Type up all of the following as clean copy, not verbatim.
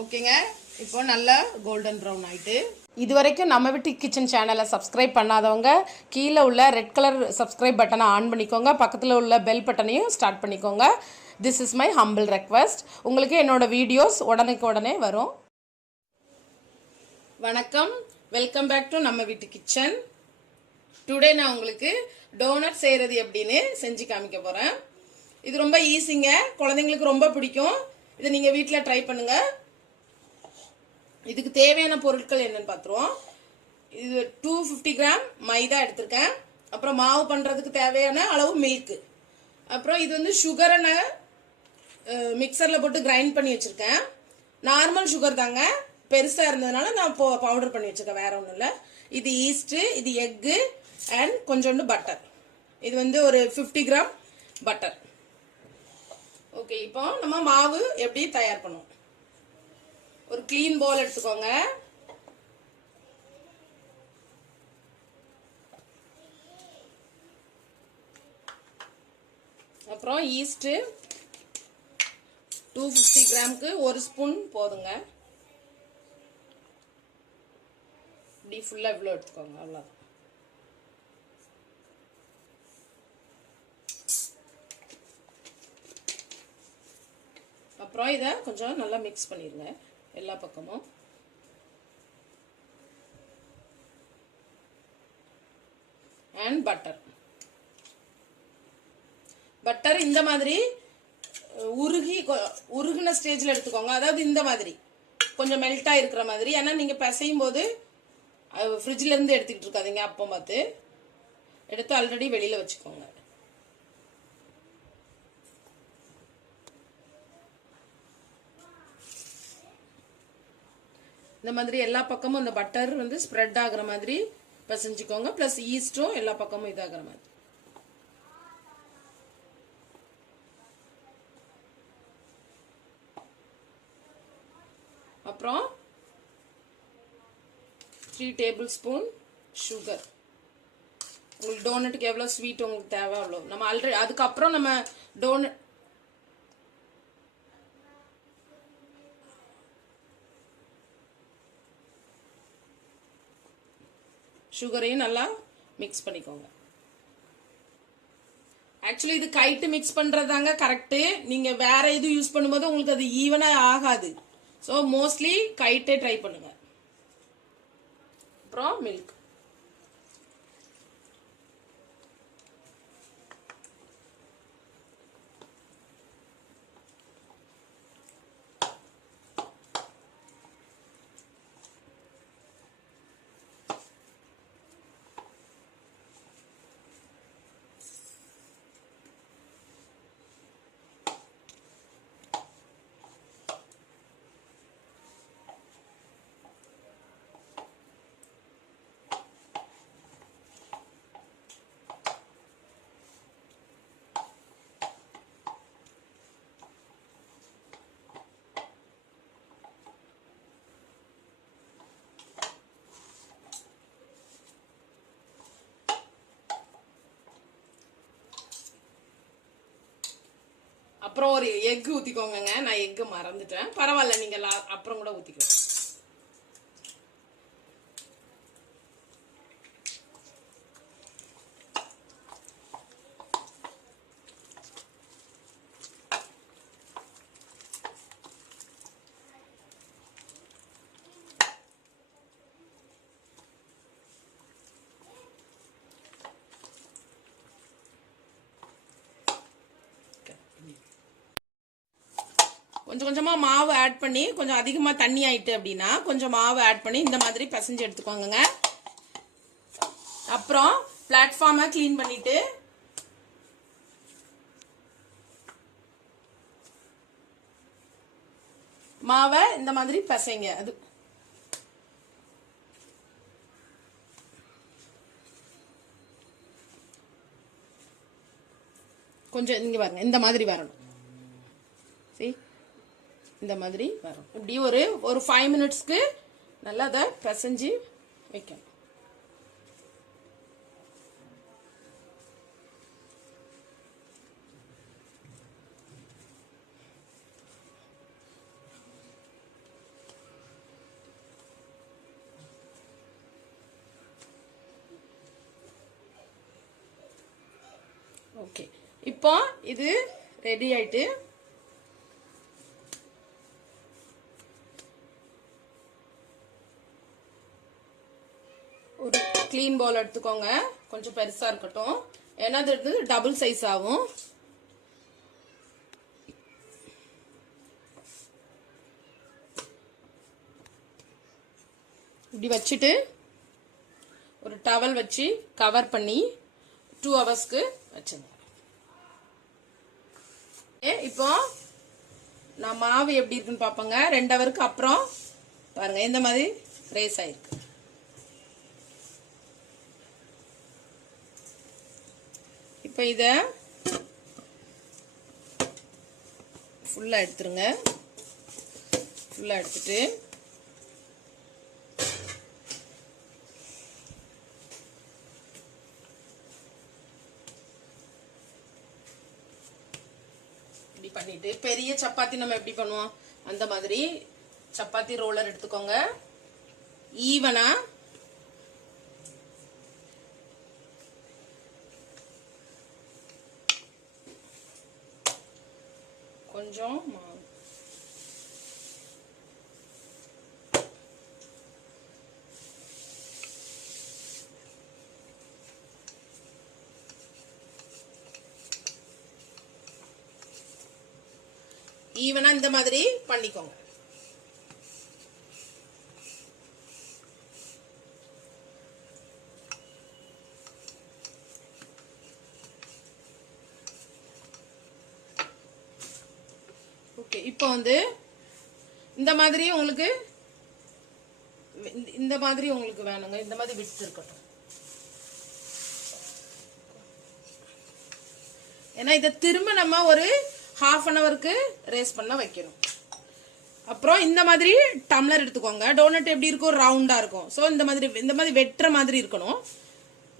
ஓகேங்க. இப்போ நல்லா கோல்டன் ப்ரௌன் ஆயிட்டு. இது வரைக்கும் நம்ம வீட்டு கிச்சன் சேனலை சப்ஸ்கிரைப் பண்ணாதவங்க கீழே உள்ள ரெட் கலர் சப்ஸ்கிரைப் பட்டனை ஆன் பண்ணிக்கோங்க. பக்கத்தில் உள்ள பெல் பட்டனையும் ஸ்டார்ட் பண்ணிக்கோங்க. This is my humble request. உங்களுக்கு என்னோட வீடியோஸ் உடனே வரும். வணக்கம், வெல்கம் பேக் டு நம்ம வீட்டு கிச்சன். டுடே நான் உங்களுக்கு டோனட் செய்கிறது எப்படின்னு செஞ்சு காமிக்க போகிறேன். இது ரொம்ப ஈஸிங்க, குழந்தைங்களுக்கு ரொம்ப பிடிக்கும். இதை நீங்கள் வீட்டில் ட்ரை பண்ணுங்கள். இதுக்கு தேவையான பொருட்கள் என்னன்னு பார்த்துருவோம். இது 250 கிராம் மைதா எடுத்திருக்கேன். அப்புறம் மாவு பண்ணுறதுக்கு தேவையான அளவு மில்க்கு. அப்புறம் இது வந்து சுகரை நான் மிக்சரில் போட்டு கிரைண்ட் பண்ணி வச்சுருக்கேன். நார்மல் சுகர் தாங்க, பெருசாக இருந்ததுனால நான் பவுடர் பண்ணி வச்சுருக்கேன், வேற ஒன்றும் இல்லை. இது ஈஸ்ட்டு, இது எக்கு அண்ட் கொஞ்சோண்டு பட்டர். இது வந்து ஒரு 50 கிராம் பட்டர். ஓகே, இப்போ நம்ம மாவு எப்படி தயார் பண்ணுவோம். ஒரு கிளீன் பவுல் எடுத்துக்கோங்க. அப்புறம் ஈஸ்ட் 250 கிராமுக்கு ஒரு ஸ்பூன் போதுங்க. இப்படி ஃபுல்லா இவ்வளோ எடுத்துக்கோங்க, அவ்வளோதான். அப்புறம் இதை கொஞ்சம் நல்லா மிக்ஸ் பண்ணிடுங்க எல்லா பக்கமும். அண்ட் பட்டர் இந்த மாதிரி உருகின ஸ்டேஜில் எடுத்துக்கோங்க. அதாவது இந்த மாதிரி கொஞ்சம் மெல்ட்டாக இருக்கிற மாதிரி. ஏன்னா நீங்கள் பிசையும் போது ஃப்ரிட்ஜிலேருந்து எடுத்துக்கிட்டு இருக்காதீங்க, அப்போ பார்த்து எடுத்து ஆல்ரெடி வெளியில் வச்சுக்கோங்க. இந்த மாதிரி எல்லா பக்கமும் இந்த பட்டர் வந்து ஸ்ப்ரெட் ஆகுற மாதிரி பிசைஞ்சுக்கோங்க. பிளஸ் ஈஸ்டும் எல்லா பக்கமும் இதாகிற மாதிரி. அப்புறம் 3 டேபிள் ஸ்பூன் சுகர். உங்களுக்கு டோனட்டுக்கு எவ்வளோ ஸ்வீட் உங்களுக்கு தேவை அவ்வளோ. நம்ம ஆல்ரெடி அதுக்கப்புறம் நம்ம டோனட் சுகரையும் நல்லா மிக்ஸ் பண்ணிக்கோங்க. ஆக்சுவலி இது கைட்டு மிக்ஸ் பண்றதாங்க கரெக்டு. நீங்க வேற இது யூஸ் பண்ணும்போது உங்களுக்கு அது ஈவனா ஆகாது. ஸோ மோஸ்ட்லி கைட்டே ட்ரை பண்ணுங்க. அப்புறம் மில்க். அப்புறம் ஒரு எக் ஊத்திக்கோங்க. நான் எக்கு மறந்துட்டேன், பரவாயில்ல, நீங்க அப்புறம் கூட ஊத்திக்கோங்க. கொஞ்சம் கொஞ்சமாக மாவு ஆட் பண்ணி, கொஞ்சம் அதிகமாக தண்ணி ஆயிட்டு அப்படின்னா கொஞ்சம் மாவு ஆட் பண்ணி இந்த மாதிரி பிசைஞ்சு எடுத்துக்கோங்க. அப்புறம் பிளாட்ஃபார்மை கிளீன் பண்ணிட்டு மாவை இந்த மாதிரி பிசைங்க. அது கொஞ்சம் இங்க பாருங்க, இந்த மாதிரி வரணும். சரி, இந்த மாதிரி வரும். இப்படி ஒரு 5 மினிட்ஸ்க்கு நல்லா அதை பிசைஞ்சு வைக்கணும். ஓகே, இப்போ இது ரெடி ஆயிட்டு ஒரு க்ளீன் பவுல் எடுத்துக்கோங்க. கொஞ்சம் பெருசா இருக்கட்டும், ஏன்னா இது டபுள் சைஸ் ஆகும். இப்படி வச்சுட்டு ஒரு டவல் வச்சு கவர் பண்ணி 2 ஹவர்ஸ்க்கு வச்சுங்க. இப்போ நான் மாவு எப்படி இருக்குன்னு பாப்பங்க. 2 ஹவருக்கு அப்புறம் பாருங்க, இந்த மாதிரி ரேஸ் ஆயிருக்கு. இப்போ இத ஃபுல்லா எடுத்துருங்க. ஃபுல்லா எடுத்துட்டு பண்ணிட்டு பெரிய சப்பாத்தி நம்ம எப்படி பண்ணுவோம் அந்த மாதிரி சப்பாத்தி ரோலர் எடுத்துக்கோங்க. ஈவனா கொஞ்சம் ஈவனா இந்த மாதிரி பண்ணிக்கோங்க. ஓகே, இப்போ இந்த மாதிரி உங்களுக்கு வேணுங்க. இந்த மாதிரி விட்டு இருக்கட்டும், ஏன்னா இதை திரும்ப நம்ம ஒரு ½ அன் ஹவருக்கு ரேஸ் பண்ண வைக்கணும். அப்புறம் இந்த மாதிரி டம்ளர் எடுத்துக்கோங்க. டோனட் எப்படி இருக்கும், ரவுண்டா இருக்கும். ஸோ இந்த மாதிரி வெட்டுற மாதிரி இருக்கணும்.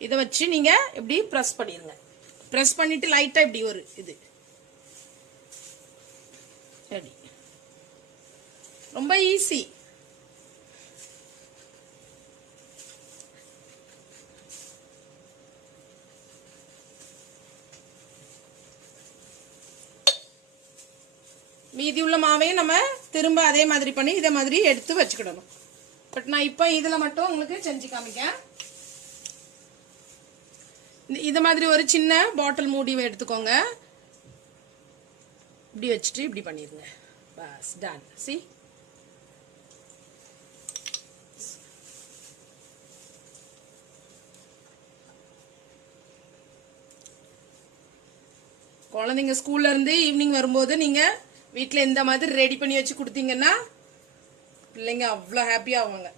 இதை வச்சு நீங்க எப்படி ப்ரெஸ் பண்ணிருங்க. ப்ரெஸ் பண்ணிட்டு லைட்டா இப்படி ஒரு இது ரெடி. ரொம்ப ஈஸி. மீதி உள்ள மாவையும் நம்ம திரும்ப அதே மாதிரி பண்ணி இதே மாதிரி எடுத்து வச்சுக்கிடணும். பட் நான் இப்போ இதுல மட்டும் உங்களுக்கு செஞ்சு காமிக்க. இது மாதிரி ஒரு சின்ன பாட்டில் மூடி எடுத்துக்கோங்க. இப்படி வச்சுட்டு இப்படி பண்ணிருங்க. Bus ton. சி, குழந்தைங்க ஸ்கூல்ல இருந்து ஈவினிங் வரும்போது நீங்க வீட்டுல இந்த மாதிரி ரெடி பண்ணி வச்சு கொடுத்தீங்கன்னா பிள்ளைங்க அவ்வளோ ஹாப்பியா ஆவாங்க.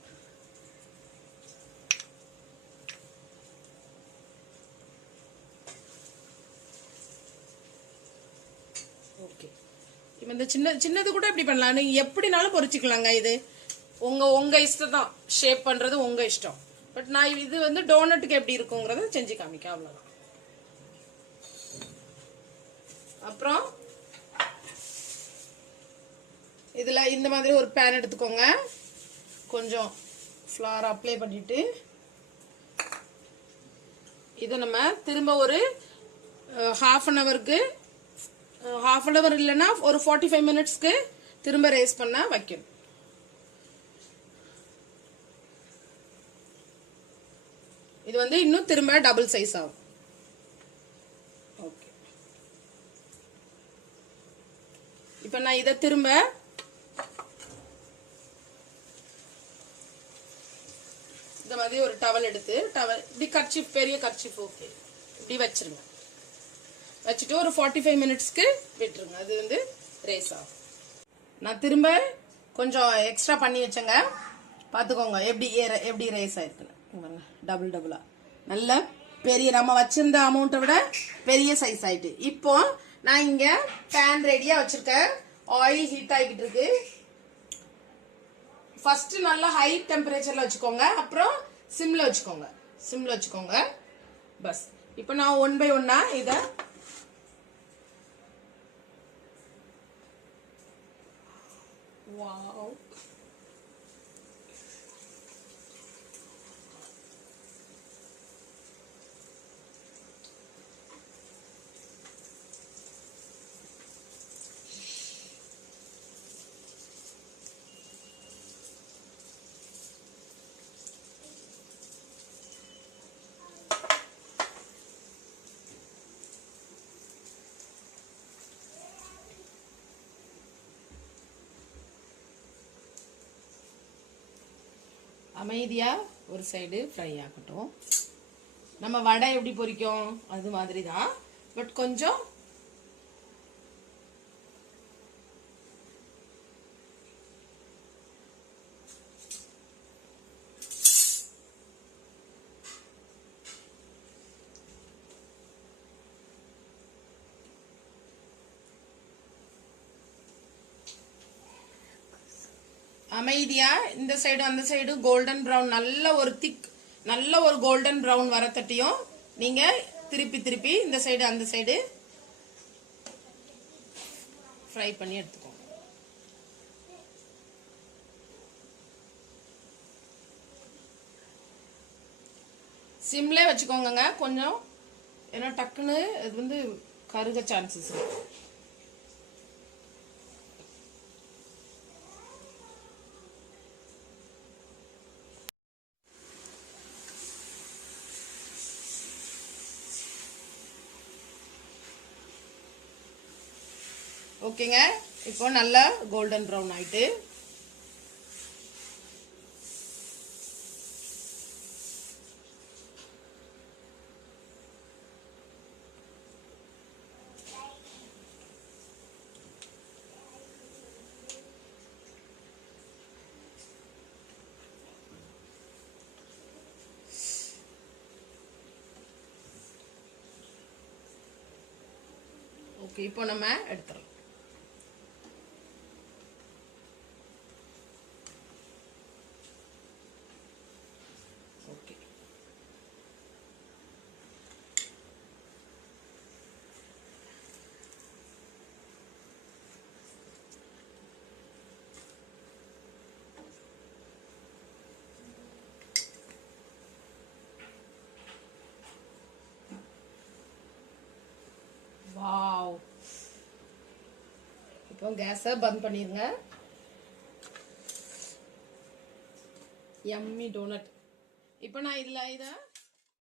ஓகே, இப்போ இந்த சின்னது கூட இப்படி பண்ணலாம். நீங்க எப்படினாலும் பொரிச்சுக்கலாங்க. இது உங்க இஷ்டம் தான். ஷேப் பண்றது உங்க இஷ்டம். பட் நான் இது டோனட்டுக்கு எப்படி இருக்குங்கிறத செஞ்சு காமிக்க, அவ்வளவுதான். அப்புறம் இதுல இந்த மாதிரி ஒரு பேன் எடுத்துக்கோங்க. கொஞ்சம் ஃப்ளவர் அப்ளை பண்ணிட்டு இதை நம்ம திரும்ப ஒரு ½ அன் ஹவருக்கு, ½ அன் ஹவர் இல்லைன்னா ஒரு 45 மினிட்ஸ்க்கு திரும்ப ரேஸ் பண்ண வைக்கணும். இது இன்னும் திரும்ப டபுள் சைஸ் ஆகும். ஓகே, இப்போ நான் இதை திரும்ப இந்த மாதிரி ஒரு டவல் எடுத்து இப்படி கர்ச்சீஃப், பெரிய கர்ச்சீஃப், ஓகே, இப்படி வச்சிருங்க. வச்சுட்டு ஒரு 45 மினிட்ஸ்க்கு விட்டுருங்க. அது ரேஸ் ஆகும். நான் திரும்ப கொஞ்சம் எக்ஸ்ட்ரா பண்ணி வச்சேங்க. பார்த்துக்கோங்க எப்படி ரேஸ் ஆயிருக்குன்னு. டபுளா நல்ல பெரிய, நம்ம வச்சிருந்த அமௌண்ட்டை விட பெரிய சைஸ் ஆயிட்டு. இப்போ நான் இங்க பேன் ரெடியா வச்சிருக்கேன். ஆயில் ஹீட் ஆகிட்டு இருக்கு. ஃபர்ஸ்ட் நல்லா ஹை டெம்பரேச்சர்ல வச்சுக்கோங்க. அப்புறம் சிம்ல வச்சுக்கோங்க. பஸ் இப்போ நான் 1 by 1 இத வாவ், அமைதியா ஒரு சைடு ஃப்ரை ஆகட்டும். நம்ம வடை எப்படி பொரிக்கும் அது மாதிரி தான், பட் கொஞ்சம் அமைதியா இந்த சைடு அந்த சைடு கோல்டன் ப்ரௌன் நல்ல ஒரு கோல்டன் ப்ரௌன் வரத்தட்டியும் நீங்க திருப்பி திருப்பி இந்த சைடு அந்த சைடு ஃப்ரை பண்ணி எடுத்துக்கோங்க. சிம்லே வச்சுக்கோங்க கொஞ்சம், ஏன்னா டக்குன்னு இது கருக சான்சஸ் இருக்கு. ஓகேங்க, இப்போ நல்லா கோல்டன் ப்ரௌன் ஆயிட்டு ஓகே. இப்போ நம்ம எடுத்துடலாம். Okay, wow. இப்போ கேஸை பந்த் பண்ணிருங்க. Yummy donut. இப்போ நான் இதை